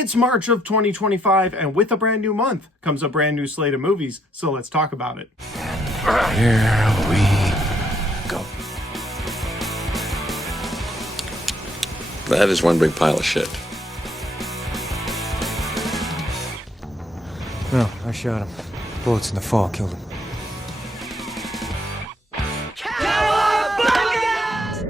It's March of 2025, and with a brand new month comes a brand new slate of movies, so let's talk about it. Here we go. That is one big pile of shit. No, I shot him. Bullets in the fall killed him.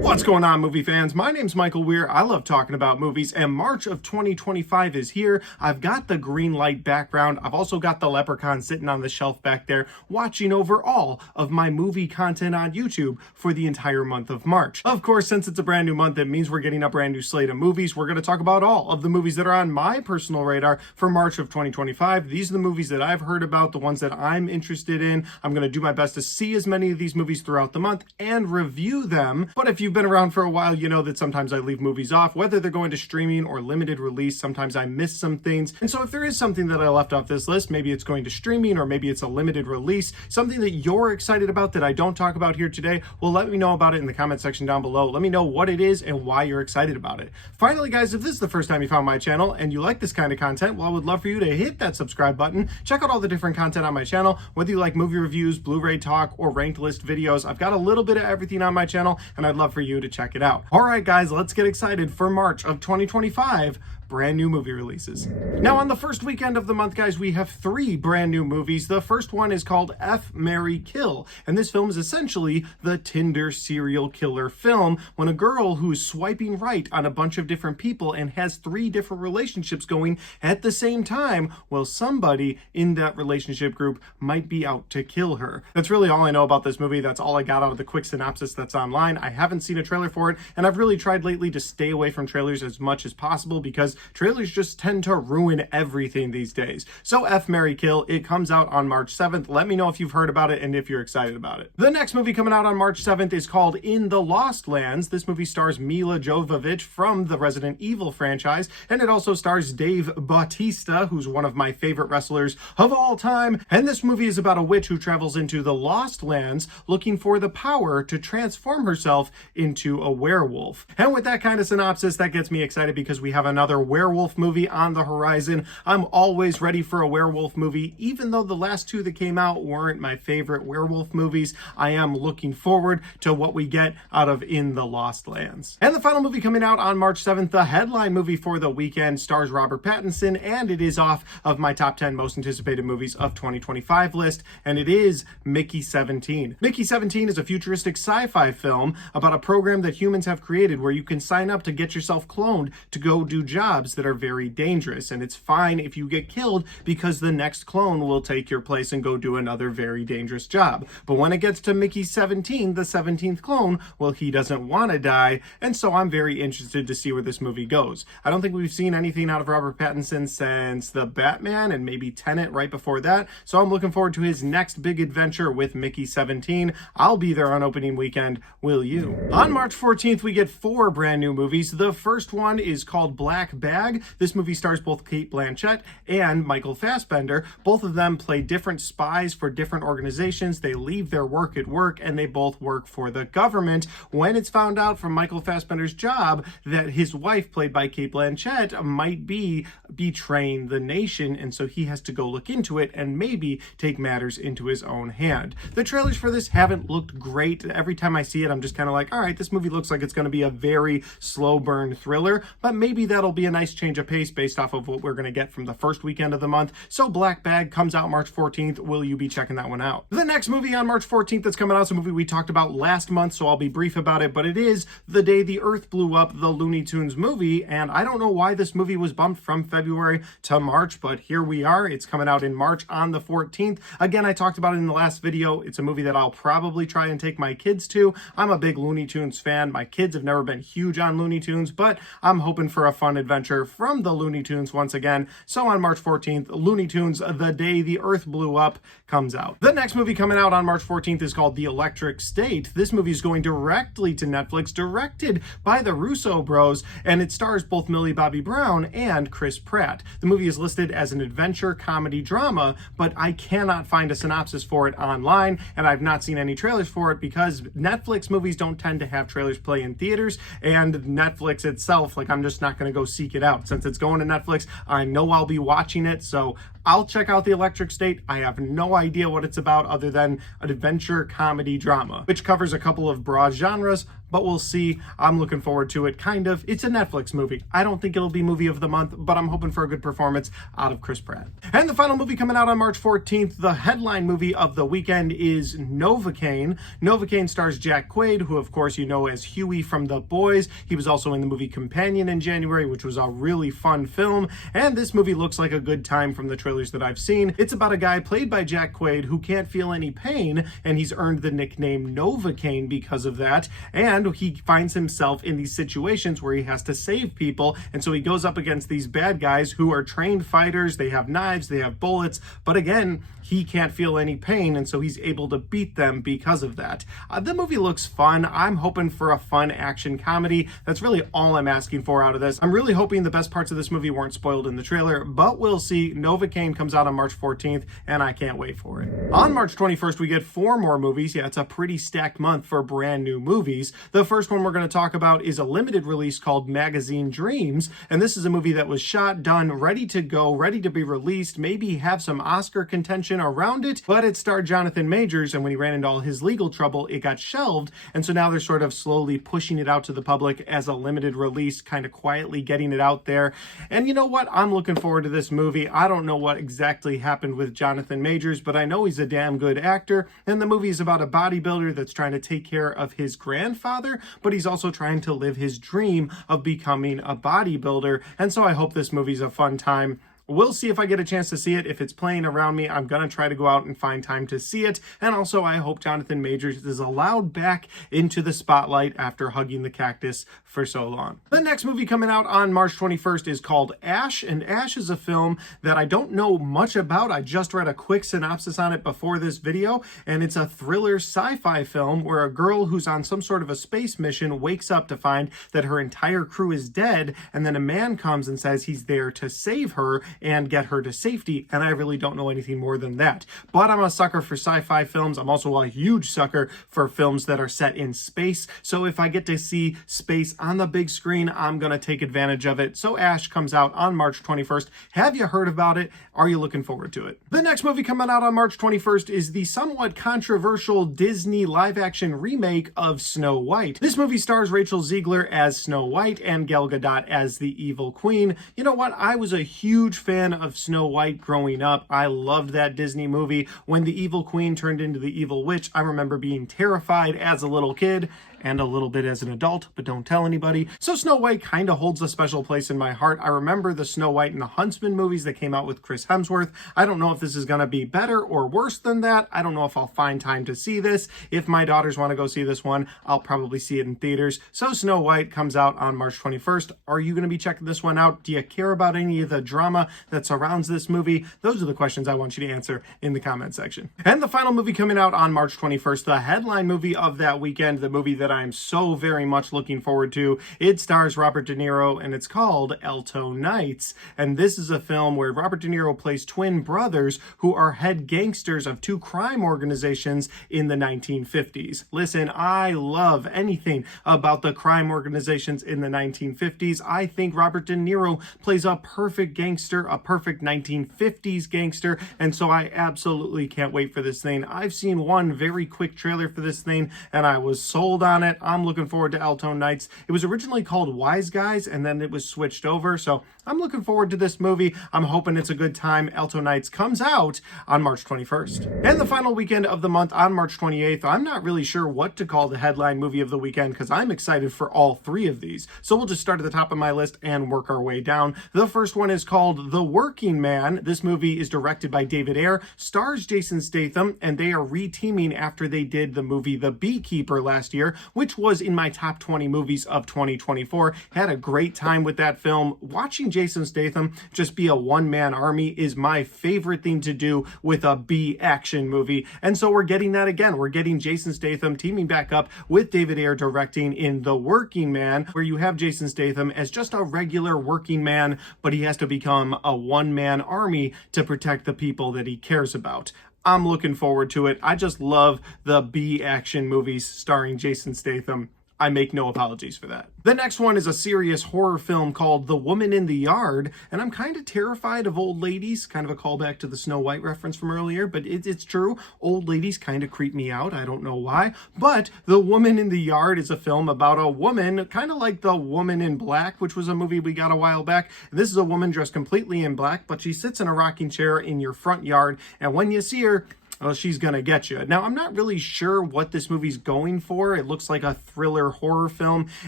What's going on, movie fans? My name's Michael Weer. I love talking about movies, and March of 2025 is here. I've got the green light background. I've also got the leprechaun sitting on the shelf back there, watching over all of my movie content on YouTube for the entire month of March. Of course, since it's a brand new month, it means we're getting a brand new slate of movies. We're going to talk about all of the movies that are on my personal radar for March of 2025. These are the movies that I've heard about, the ones that I'm interested in. I'm going to do my best to see as many of these movies throughout the month and review them. But if you've been around for a while, you know that sometimes I leave movies off, whether they're going to streaming or limited release. Sometimes I miss some things. And so if there is something that I left off this list, maybe it's going to streaming or maybe it's a limited release, something that you're excited about that I don't talk about here today, well, let me know about it in the comment section down below. Let me know what it is and why you're excited about it. Finally, guys, if this is the first time you found my channel and you like this kind of content, well, I would love for you to hit that subscribe button. Check out all the different content on my channel, whether you like movie reviews, Blu-ray talk, or ranked list videos. I've got a little bit of everything on my channel, and I'd love for you to check it out. All right, guys, let's get excited for March of 2025. Brand new movie releases. Now, on the first weekend of the month, guys, we have 3 brand new movies. The first one is called F, Marry, Kill, and this film is essentially the Tinder serial killer film, when a girl who's swiping right on a bunch of different people and has 3 different relationships going at the same time, well, somebody in that relationship group might be out to kill her. That's really all I know about this movie. That's all I got out of the quick synopsis that's online. I haven't seen a trailer for it, and I've really tried lately to stay away from trailers as much as possible because trailers just tend to ruin everything these days. So F, Marry, Kill, it comes out on March 7th. Let me know if you've heard about it and if you're excited about it. The next movie coming out on March 7th is called In the Lost Lands. This movie stars Mila Jovovich from the Resident Evil franchise, and it also stars Dave Bautista, who's one of my favorite wrestlers of all time. And this movie is about a witch who travels into the Lost Lands looking for the power to transform herself into a werewolf. And with that kind of synopsis, that gets me excited because we have another werewolf movie on the horizon. I'm always ready for a werewolf movie, even though the last 2 that came out weren't my favorite werewolf movies. I am looking forward to what we get out of In the Lost Lands. And the final movie coming out on March 7th, the headline movie for the weekend, stars Robert Pattinson, and it is off of my top 10 most anticipated movies of 2025 list, and it is Mickey 17. Mickey 17 is a futuristic sci-fi film about a program that humans have created where you can sign up to get yourself cloned to go do jobs that are very dangerous, and it's fine if you get killed because the next clone will take your place and go do another very dangerous job. But when it gets to Mickey 17, the 17th clone, well, he doesn't want to die, and so I'm very interested to see where this movie goes. I don't think we've seen anything out of Robert Pattinson since The Batman and maybe Tenet right before that, so I'm looking forward to his next big adventure with Mickey 17. I'll be there on opening weekend. Will you? On March 14th, we get 4 brand new movies. The first one is called Black Bag. This movie stars both Cate Blanchett and Michael Fassbender. Both of them play different spies for different organizations. They leave their work at work, and they both work for the government. When it's found out from Michael Fassbender's job that his wife, played by Cate Blanchett, might be betraying the nation, and so he has to go look into it and maybe take matters into his own hand. The trailers for this haven't looked great. Every time I see it, I'm just kind of like, all right, this movie looks like it's going to be a very slow burn thriller, but maybe that'll be a nice change of pace based off of what we're going to get from the first weekend of the month. So Black Bag comes out March 14th. Will you be checking that one out? The next movie on March 14th that's coming out is a movie we talked about last month, so I'll be brief about it, but it is The Day the Earth Blew Up, the Looney Tunes movie, and I don't know why this movie was bumped from February to March, but here we are. It's coming out in March on the 14th. Again, I talked about it in the last video. It's a movie that I'll probably try and take my kids to. I'm a big Looney Tunes fan. My kids have never been huge on Looney Tunes, but I'm hoping for a fun adventure from the Looney Tunes once again. So on March 14th, Looney Tunes, The Day the Earth Blew Up comes out. The next movie coming out on March 14th is called The Electric State. This movie is going directly to Netflix, directed by the Russo bros, and it stars both Millie Bobby Brown and Chris Pratt. The movie is listed as an adventure comedy drama, but I cannot find a synopsis for it online, and I've not seen any trailers for it because Netflix movies don't tend to have trailers play in theaters, and Netflix itself, like, I'm just not going to go seek it out. Since it's going to Netflix, I know I'll be watching it, so I'll check out The Electric State. I have no idea what it's about other than an adventure comedy drama, which covers a couple of broad genres, but we'll see. I'm looking forward to it, kind of. It's a Netflix movie. I don't think it'll be movie of the month, but I'm hoping for a good performance out of Chris Pratt. And the final movie coming out on March 14th, the headline movie of the weekend, is Novocaine. Novocaine stars Jack Quaid, who of course you know as Huey from The Boys. He was also in the movie Companion in January, which was a really fun film, and this movie looks like a good time from the trailers that I've seen. It's about a guy played by Jack Quaid who can't feel any pain, and he's earned the nickname Novocaine because of that, and he finds himself in these situations where he has to save people, and so he goes up against these bad guys who are trained fighters. They have knives, they have bullets, but again, he can't feel any pain, and so he's able to beat them because of that. The movie looks fun. I'm hoping for a fun action comedy. That's really all I'm asking for out of this. I'm really hoping the best parts of this movie weren't spoiled in the trailer, but we'll see. Novocaine comes out on March 14th, and I can't wait for it. On March 21st, we get 4 more movies. Yeah, it's a pretty stacked month for brand new movies. The first one we're going to talk about is a limited release called Magazine Dreams, and this is a movie that was shot, done, ready to go, ready to be released, maybe have some Oscar contention around it, but it starred Jonathan Majors, and when he ran into all his legal trouble, it got shelved, and so now they're sort of slowly pushing it out to the public as a limited release, kind of quietly getting it out there. And you know what? I'm looking forward to this movie. I don't know what exactly happened with Jonathan Majors, but I know he's a damn good actor, and the movie is about a bodybuilder that's trying to take care of his grandfather, but he's also trying to live his dream of becoming a bodybuilder, and so I hope this movie's a fun time. We'll see if I get a chance to see it. If it's playing around me, I'm going to try to go out and find time to see it. And also, I hope Jonathan Majors is allowed back into the spotlight after hugging the cactus for so long. The next movie coming out on March 21st is called Ash, and Ash is a film that I don't know much about. I just read a quick synopsis on it before this video, and it's a thriller sci-fi film where a girl who's on some sort of a space mission wakes up to find that her entire crew is dead, and then a man comes and says he's there to save her and get her to safety, and I really don't know anything more than that. But I'm a sucker for sci-fi films. I'm also a huge sucker for films that are set in space, so if I get to see space on the big screen, I'm gonna take advantage of it. So Ash comes out on March 21st. Have you heard about it? Are you looking forward to it? The next movie coming out on March 21st is the somewhat controversial Disney live-action remake of Snow White. This movie stars Rachel Ziegler as Snow White and Gal Gadot as the Evil Queen. You know what? I was a huge fan of Snow White growing up. I loved that Disney movie. When the Evil Queen turned into the Evil Witch, I remember being terrified as a little kid and a little bit as an adult, but don't tell anybody. So Snow White kind of holds a special place in my heart. I remember the Snow White and the Huntsman movies that came out with Chris Hemsworth. I don't know if this is going to be better or worse than that. I don't know if I'll find time to see this. If my daughters want to go see this one, I'll probably see it in theaters. So Snow White comes out on March 21st. Are you going to be checking this one out? Do you care about any of the drama that surrounds this movie? Those are the questions I want you to answer in the comment section. And the final movie coming out on March 21st, the headline movie of that weekend, the movie that I'm so very much looking forward to. It stars Robert De Niro, and it's called Alto Nights. And this is a film where Robert De Niro plays twin brothers who are head gangsters of 2 crime organizations in the 1950s. Listen, I love anything about the crime organizations in the 1950s. I think Robert De Niro plays a perfect gangster, a perfect 1950s gangster, and so I absolutely can't wait for this thing. I've seen one very quick trailer for this thing, and I was sold on it. I'm looking forward to Alto Nights. It was originally called Wise Guys, and then it was switched over, so I'm looking forward to this movie. I'm hoping it's a good time. Alto Nights comes out on March 21st. And the final weekend of the month on March 28th, I'm not really sure what to call the headline movie of the weekend because I'm excited for all 3 of these. So we'll just start at the top of my list and work our way down. The first one is called The Working Man. This movie is directed by David Ayer, stars Jason Statham, and they are re-teaming after they did the movie The Beekeeper last year, which was in my top 20 movies of 2024. Had a great time with that film. Watching Jason Statham just be a one-man army is my favorite thing to do with a B action movie. And so we're getting that again. We're getting Jason Statham teaming back up with David Ayer directing in The Working Man, where you have Jason Statham as just a regular working man, but he has to become a one-man army to protect the people that he cares about. I'm looking forward to it. I just love the B action movies starring Jason Statham. I make no apologies for that. The next one is a serious horror film called The Woman in the Yard, and I'm kind of terrified of old ladies, kind of a callback to the Snow White reference from earlier, but it's true. Old ladies kind of creep me out. I don't know why. But The Woman in the Yard is a film about a woman, kind of like The Woman in Black, which was a movie we got a while back. This is a woman dressed completely in black, but she sits in a rocking chair in your front yard, and when you see her, well, she's gonna get you. Now, I'm not really sure what this movie's going for. It looks like a thriller horror film,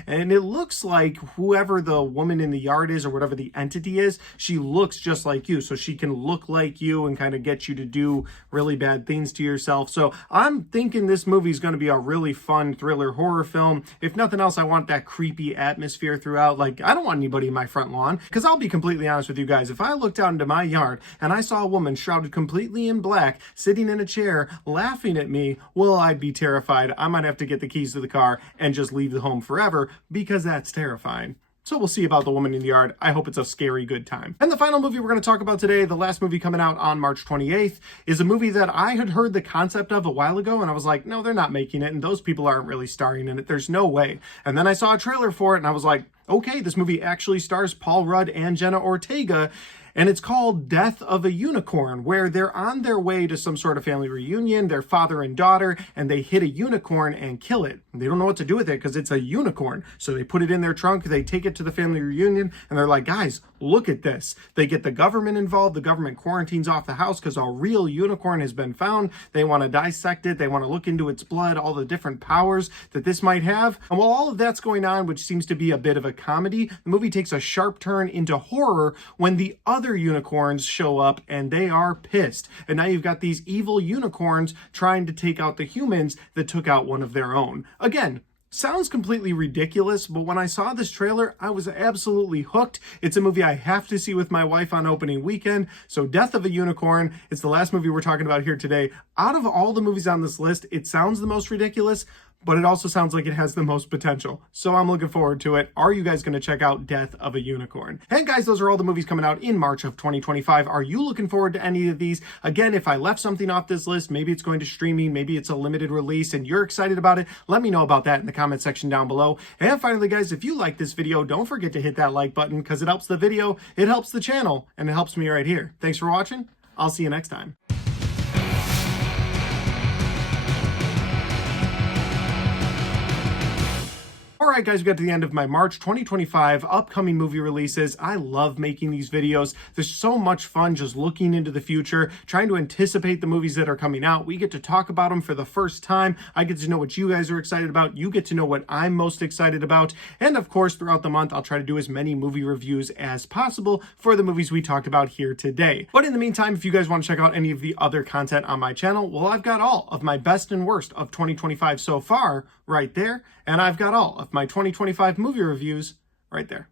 and it looks like whoever the woman in the yard is, or whatever the entity is, she looks just like you, so she can look like you and kind of get you to do really bad things to yourself. So I'm thinking this movie's gonna be a really fun thriller horror film. If nothing else, I want that creepy atmosphere throughout. Like, I don't want anybody in my front lawn, because I'll be completely honest with you guys. If I looked out into my yard and I saw a woman shrouded completely in black, sitting in a chair laughing at me, well, I'd be terrified. I might have to get the keys to the car and just leave the home forever, because that's terrifying. So we'll see about The Woman in the Yard. I hope it's a scary good time. And the final movie we're going to talk about today, the last movie coming out on March 28th, is a movie that I had heard the concept of a while ago, and I was like, no, they're not making it, and those people aren't really starring in it. There's no way. And then I saw a trailer for it, and I was like, okay, this movie actually stars Paul Rudd and Jenna Ortega, and it's called Death of a Unicorn, where they're on their way to some sort of family reunion, their father and daughter, and they hit a unicorn and kill it. They don't know what to do with it because it's a unicorn. So they put it in their trunk, they take it to the family reunion, and they're like, guys, look at this. They get the government involved. The government quarantines off the house because a real unicorn has been found. They want to dissect it. They want to look into its blood, all the different powers that this might have. And while all of that's going on, which seems to be a bit of a comedy, the movie takes a sharp turn into horror when the other unicorns show up and they are pissed. And now you've got these evil unicorns trying to take out the humans that took out one of their own. Again, sounds completely ridiculous, but when I saw this trailer, I was absolutely hooked. It's a movie I have to see with my wife on opening weekend. So Death of a Unicorn, it's the last movie we're talking about here today. Out of all the movies on this list, it sounds the most ridiculous, but it also sounds like it has the most potential. So I'm looking forward to it. Are you guys going to check out Death of a Unicorn? And guys, those are all the movies coming out in March of 2025. Are you looking forward to any of these? Again, if I left something off this list, maybe it's going to streaming, maybe it's a limited release and you're excited about it, let me know about that in the comment section down below. And finally, guys, if you like this video, don't forget to hit that like button because it helps the video, it helps the channel, and it helps me right here. Thanks for watching. I'll see you next time. Alright guys, we got to the end of my March 2025 upcoming movie releases. I love making these videos. There's so much fun just looking into the future, trying to anticipate the movies that are coming out. We get to talk about them for the first time. I get to know what you guys are excited about. You get to know what I'm most excited about. And of course, throughout the month, I'll try to do as many movie reviews as possible for the movies we talked about here today. But in the meantime, if you guys want to check out any of the other content on my channel, well, I've got all of my best and worst of 2025 so far right there. And I've got all of my 2025 movie reviews right there.